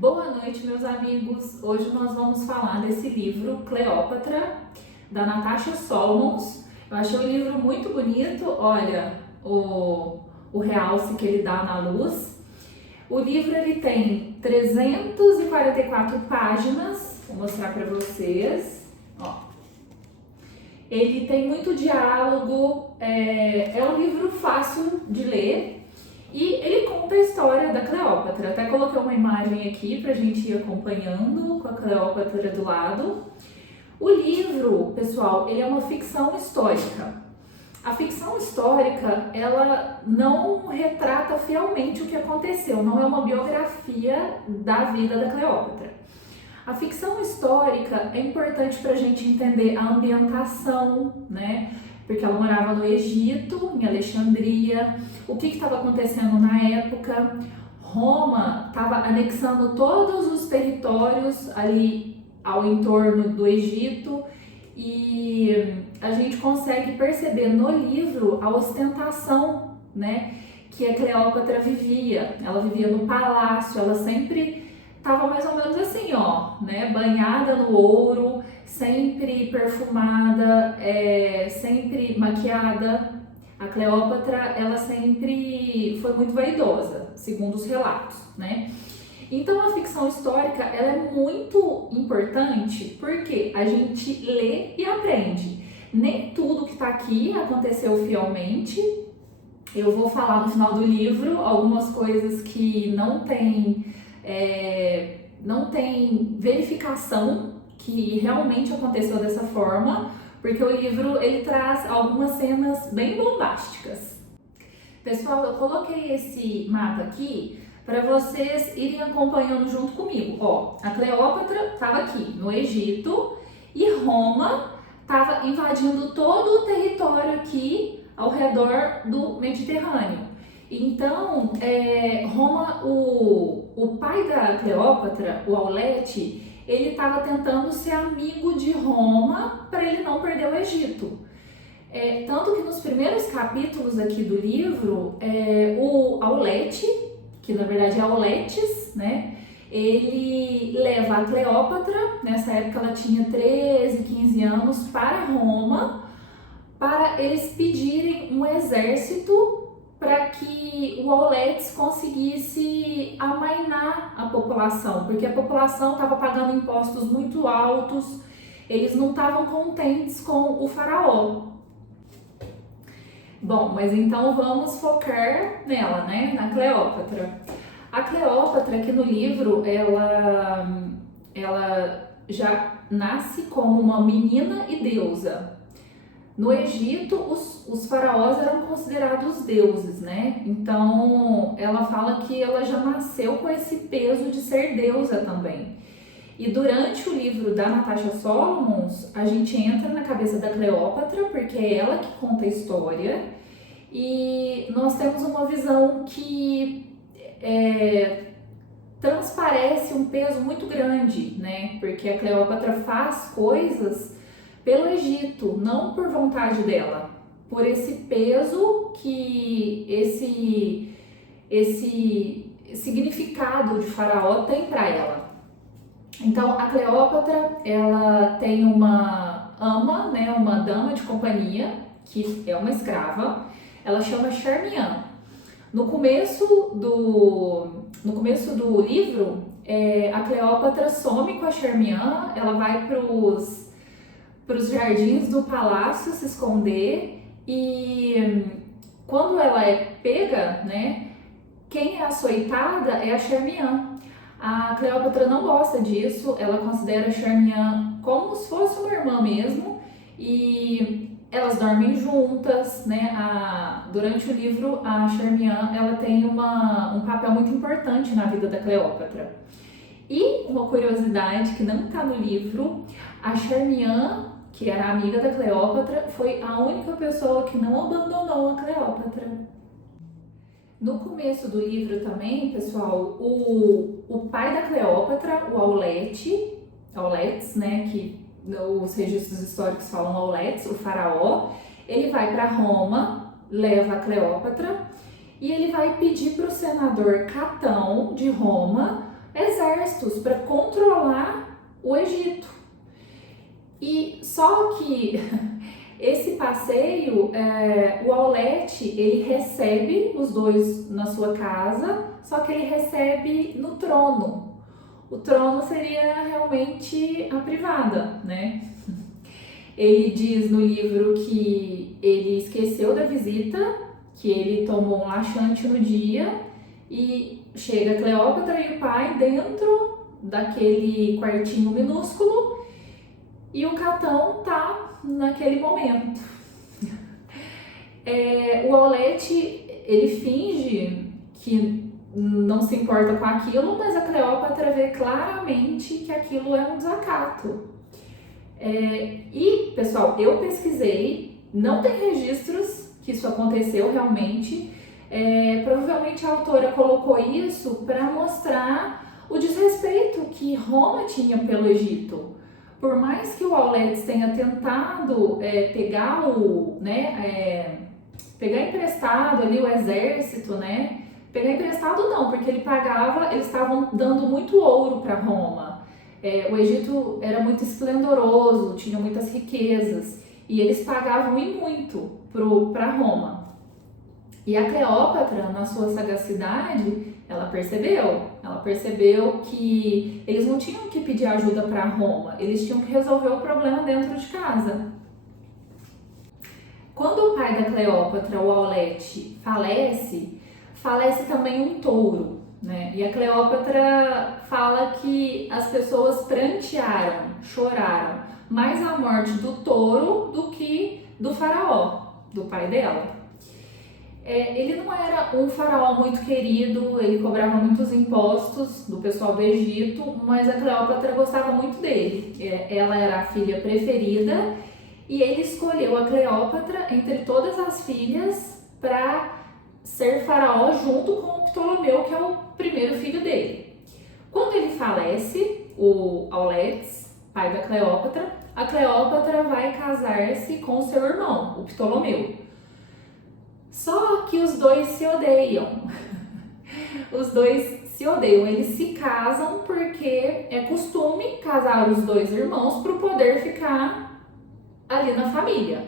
Boa noite, meus amigos. Hoje nós vamos falar desse livro Cleópatra, da Natasha Solomons. Eu achei o livro muito bonito, olha o realce que ele dá na luz. O livro ele tem 344 páginas, vou mostrar para vocês. Ó. Ele tem muito diálogo, é um livro fácil de ler. E ele conta a história da Cleópatra. Até coloquei uma imagem aqui pra gente ir acompanhando com a Cleópatra do lado. O livro, pessoal, ele é uma ficção histórica. A ficção histórica, ela não retrata fielmente o que aconteceu, não é uma biografia da vida da Cleópatra. A ficção histórica é importante pra gente entender a ambientação, né? Porque ela morava no Egito, em Alexandria. O que estava acontecendo na época? Roma estava anexando todos os territórios ali ao entorno do Egito e a gente consegue perceber no livro a ostentação, né, que a Cleópatra vivia. Ela vivia no palácio, ela sempre estava mais ou menos assim, ó, né, banhada no ouro, sempre perfumada, sempre maquiada. A Cleópatra, ela sempre foi muito vaidosa, segundo os relatos, né? Então a ficção histórica, ela é muito importante porque a gente lê e aprende. Nem tudo que está aqui aconteceu fielmente. Eu vou falar no final do livro algumas coisas que não tem verificação que realmente aconteceu dessa forma, porque o livro ele traz algumas cenas bem bombásticas. Pessoal, eu coloquei esse mapa aqui para vocês irem acompanhando junto comigo. Ó, a Cleópatra estava aqui no Egito e Roma estava invadindo todo o território aqui ao redor do Mediterrâneo. Então, Roma, o pai da Cleópatra, o Aulete, ele estava tentando ser amigo de Roma para ele não perder o Egito. Tanto que nos primeiros capítulos aqui do livro, o Aulete, que na verdade é Auletes, né? Ele leva a Cleópatra, nessa época ela tinha 13, 15 anos, para Roma, para eles pedirem um exército para que o Auletes conseguisse amainar a população, porque a população estava pagando impostos muito altos, eles não estavam contentes com o faraó. Bom, mas então vamos focar nela, né, na Cleópatra. A Cleópatra aqui no livro, ela já nasce como uma menina e deusa. No Egito, os faraós eram considerados deuses, né? Então, ela fala que ela já nasceu com esse peso de ser deusa também. E durante o livro da Natasha Solomons, a gente entra na cabeça da Cleópatra, porque é ela que conta a história. E nós temos uma visão que transparece um peso muito grande, né? Porque a Cleópatra faz coisas pelo Egito, não por vontade dela, por esse peso que esse significado de faraó tem para ela. Então a Cleópatra, ela tem uma ama, né, uma dama de companhia, que é uma escrava, ela chama Charmian. No começo do livro, a Cleópatra some com a Charmian, ela vai para os jardins do palácio se esconder e quando ela é pega, né, quem é açoitada é a Charmian. A Cleópatra não gosta disso, ela considera a Charmian como se fosse uma irmã mesmo e elas dormem juntas, né? Durante o livro, a Charmian ela tem um papel muito importante na vida da Cleópatra. E uma curiosidade que não está no livro, a Charmian, que era amiga da Cleópatra, foi a única pessoa que não abandonou a Cleópatra. No começo do livro também, pessoal, o pai da Cleópatra, o Auletes, né, que os registros históricos falam Auletes, o faraó, ele vai para Roma, leva a Cleópatra e ele vai pedir para o senador Catão de Roma exércitos para controlar o Egito. E só que esse passeio, o Aulete, ele recebe os dois na sua casa, só que ele recebe no trono. O trono seria realmente a privada, né? Ele diz no livro que ele esqueceu da visita, que ele tomou um laxante no dia e chega Cleópatra e o pai dentro daquele quartinho minúsculo e o Catão tá naquele momento. O Aulete, ele finge que não se importa com aquilo, mas a Cleópatra vê claramente que aquilo é um desacato. E, pessoal, eu pesquisei, não tem registros que isso aconteceu realmente. Provavelmente a autora colocou isso para mostrar o desrespeito que Roma tinha pelo Egito. Por mais que o Auletes tenha tentado pegar emprestado ali o exército, né? Pegar emprestado não, porque ele pagava, eles estavam dando muito ouro para Roma. O Egito era muito esplendoroso, tinha muitas riquezas e eles pagavam e muito para Roma. E a Cleópatra, na sua sagacidade, ela percebeu que eles não tinham que pedir ajuda para Roma, eles tinham que resolver o problema dentro de casa. Quando o pai da Cleópatra, o Aulete, falece também um touro, né? E a Cleópatra fala que as pessoas prantearam, choraram, mais a morte do touro do que do faraó, do pai dela. Ele não era um faraó muito querido, ele cobrava muitos impostos do pessoal do Egito, mas a Cleópatra gostava muito dele. Ela era a filha preferida e ele escolheu a Cleópatra entre todas as filhas para ser faraó junto com o Ptolomeu, que é o primeiro filho dele. Quando ele falece, o Auletes, pai da Cleópatra, a Cleópatra vai casar-se com seu irmão, o Ptolomeu. Só que os dois se odeiam. Eles se casam porque é costume casar os dois irmãos para o poder ficar ali na família.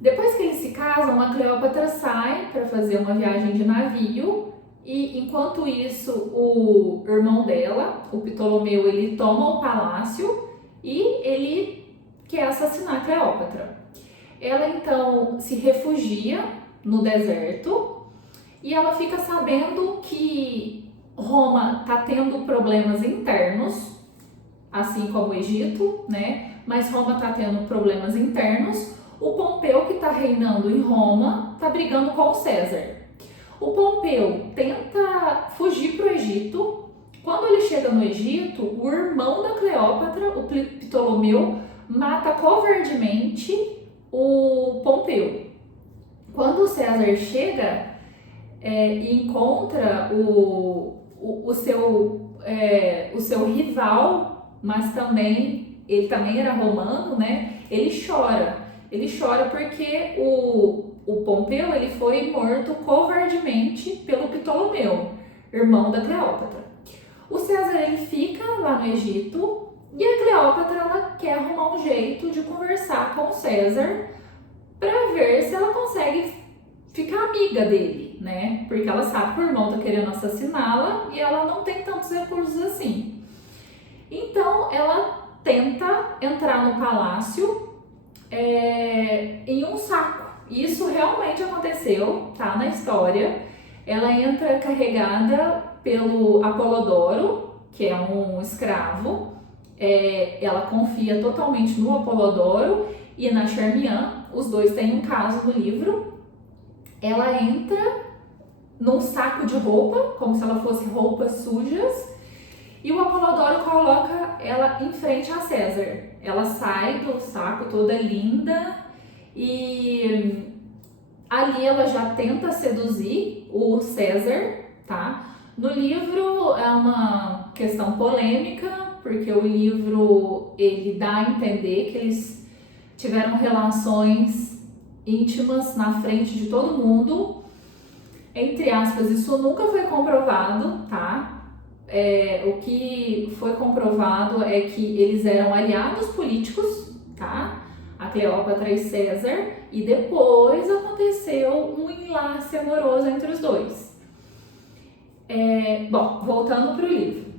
Depois que eles se casam, a Cleópatra sai para fazer uma viagem de navio e enquanto isso o irmão dela, o Ptolomeu, ele toma o palácio e ele quer assassinar a Cleópatra. Ela então se refugia no deserto e ela fica sabendo que Roma está tendo problemas internos, assim como o Egito, né? Mas Roma está tendo problemas internos. O Pompeu, que está reinando em Roma, está brigando com o César. O Pompeu tenta fugir para o Egito. Quando ele chega no Egito, o irmão da Cleópatra, o Ptolomeu, mata covardemente o Pompeu. Quando o César chega e encontra o seu rival, mas ele também era romano, né? Ele chora porque o Pompeu ele foi morto covardemente pelo Ptolomeu, irmão da Cleópatra. O César ele fica lá no Egito e a Cleópatra ela quer arrumar um jeito de conversar com o César para ver se ela consegue ficar amiga dele, né? Porque ela sabe que o irmão tá querendo assassiná-la e ela não tem tantos recursos assim. Então ela tenta entrar no palácio em um saco. Isso realmente aconteceu, tá na história. Ela entra carregada pelo Apolodoro, que é um escravo. Ela confia totalmente no Apolodoro e na Charmian. Os dois têm um caso no livro. Ela entra num saco de roupa, como se ela fosse roupas sujas, e o Apolodoro coloca ela em frente a César. Ela sai do saco toda linda e ali ela já tenta seduzir o César, tá? No livro é uma questão polêmica, porque o livro ele dá a entender que eles tiveram relações íntimas na frente de todo mundo, entre aspas, isso nunca foi comprovado, tá? o que foi comprovado é que eles eram aliados políticos, tá? A Cleópatra e César, e depois aconteceu um enlace amoroso entre os dois. Bom, voltando para o livro.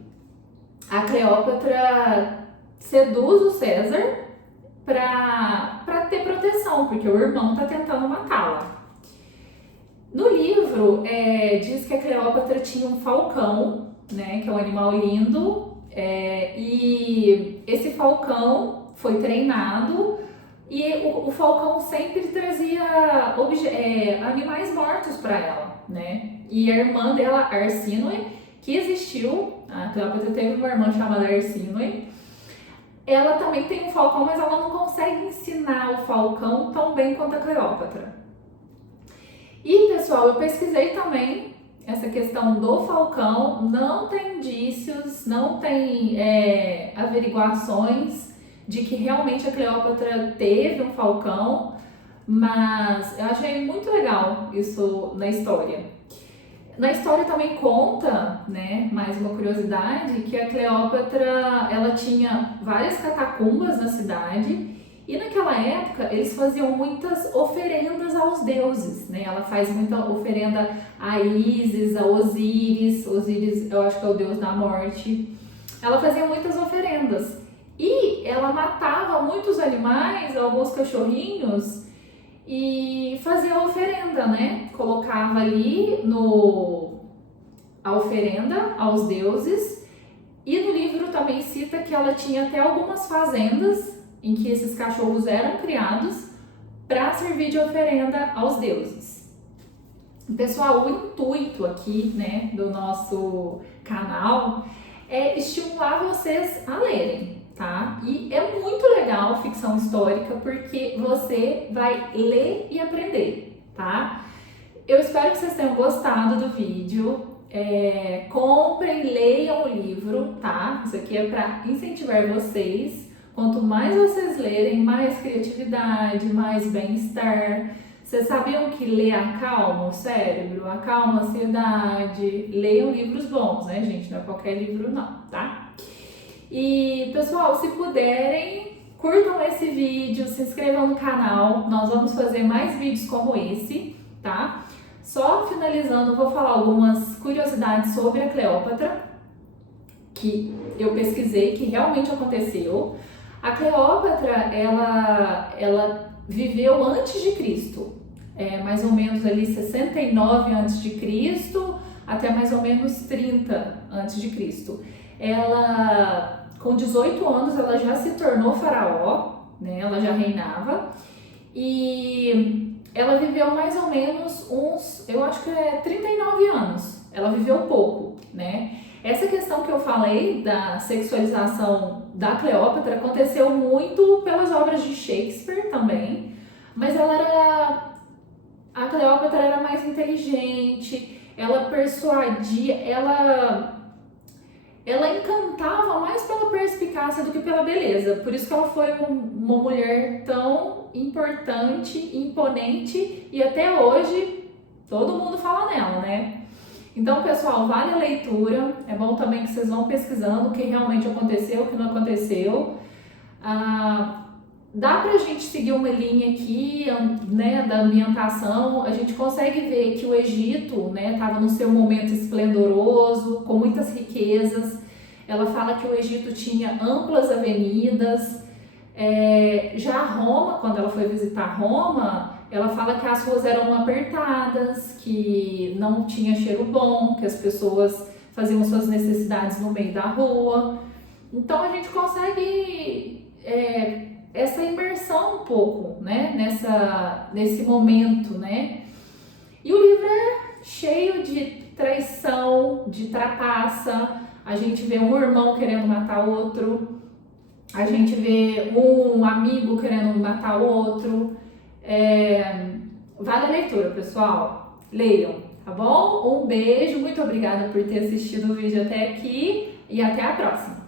A Cleópatra seduz o César para ter proteção, porque o irmão está tentando matá-la. No livro, diz que a Cleópatra tinha um falcão, né, que é um animal lindo, e esse falcão foi treinado e o falcão sempre trazia animais mortos para ela, né? E a irmã dela, Arsínoe, que existiu, a Cleópatra teve uma irmã chamada Arsínoe, ela também tem um falcão, mas ela não consegue ensinar o falcão tão bem quanto a Cleópatra. E, pessoal, eu pesquisei também essa questão do falcão, não tem indícios, não tem averiguações de que realmente a Cleópatra teve um falcão, mas eu achei muito legal isso na história. Na história também conta, né, mais uma curiosidade, que a Cleópatra, ela tinha várias catacumbas na cidade e naquela época eles faziam muitas oferendas aos deuses, né? Ela faz muita oferenda a Ísis, a Osíris, Osíris eu acho que é o deus da morte. Ela fazia muitas oferendas e ela matava muitos animais, alguns cachorrinhos, e fazia a oferenda, né? Colocava ali a oferenda aos deuses. E no livro também cita que ela tinha até algumas fazendas em que esses cachorros eram criados para servir de oferenda aos deuses. Pessoal, o intuito aqui, né, do nosso canal é estimular vocês a lerem, tá? E é muito legal ficção histórica porque você vai ler e aprender, tá? Eu espero que vocês tenham gostado do vídeo. Comprem, leiam o livro, tá? Isso aqui é para incentivar vocês. Quanto mais vocês lerem, mais criatividade, mais bem-estar. Vocês sabiam que ler acalma o cérebro, acalma a ansiedade? Leiam livros bons, né, gente? Não é qualquer livro não, tá? E, pessoal, se puderem, curtam esse vídeo, se inscrevam no canal. Nós vamos fazer mais vídeos como esse, tá? Só finalizando, vou falar algumas curiosidades sobre a Cleópatra, que eu pesquisei, que realmente aconteceu. A Cleópatra, ela viveu antes de Cristo, mais ou menos ali 69 antes de Cristo até mais ou menos 30 antes de Cristo. Ela, com 18 anos, ela já se tornou faraó, né? Ela já reinava e ela viveu mais ou menos eu acho que 39 anos. Ela viveu pouco, né? Essa questão que eu falei da sexualização da Cleópatra aconteceu muito pelas obras de Shakespeare também, mas a Cleópatra era mais inteligente, ela persuadia, ela encantava mais pela perspicácia do que pela beleza. Por isso que ela foi uma mulher tão importante, imponente e até hoje todo mundo fala nela, né? Então, pessoal, vale a leitura. É bom também que vocês vão pesquisando o que realmente aconteceu, o que não aconteceu. Dá pra gente seguir uma linha aqui, né, da ambientação. A gente consegue ver que o Egito, né, estava no seu momento esplendoroso, com muitas riquezas. Ela fala que o Egito tinha amplas avenidas. Já Roma, quando ela foi visitar Roma, ela fala que as ruas eram apertadas, que não tinha cheiro bom, que as pessoas faziam suas necessidades no meio da rua. Então a gente consegue essa imersão um pouco, né, nesse momento, né? E o livro é cheio de traição, de trapaça. A gente vê um irmão querendo matar outro, a gente vê um amigo querendo matar o outro. Vale a leitura, pessoal. Leiam, tá bom? Um beijo, muito obrigada por ter assistido o vídeo até aqui e até a próxima.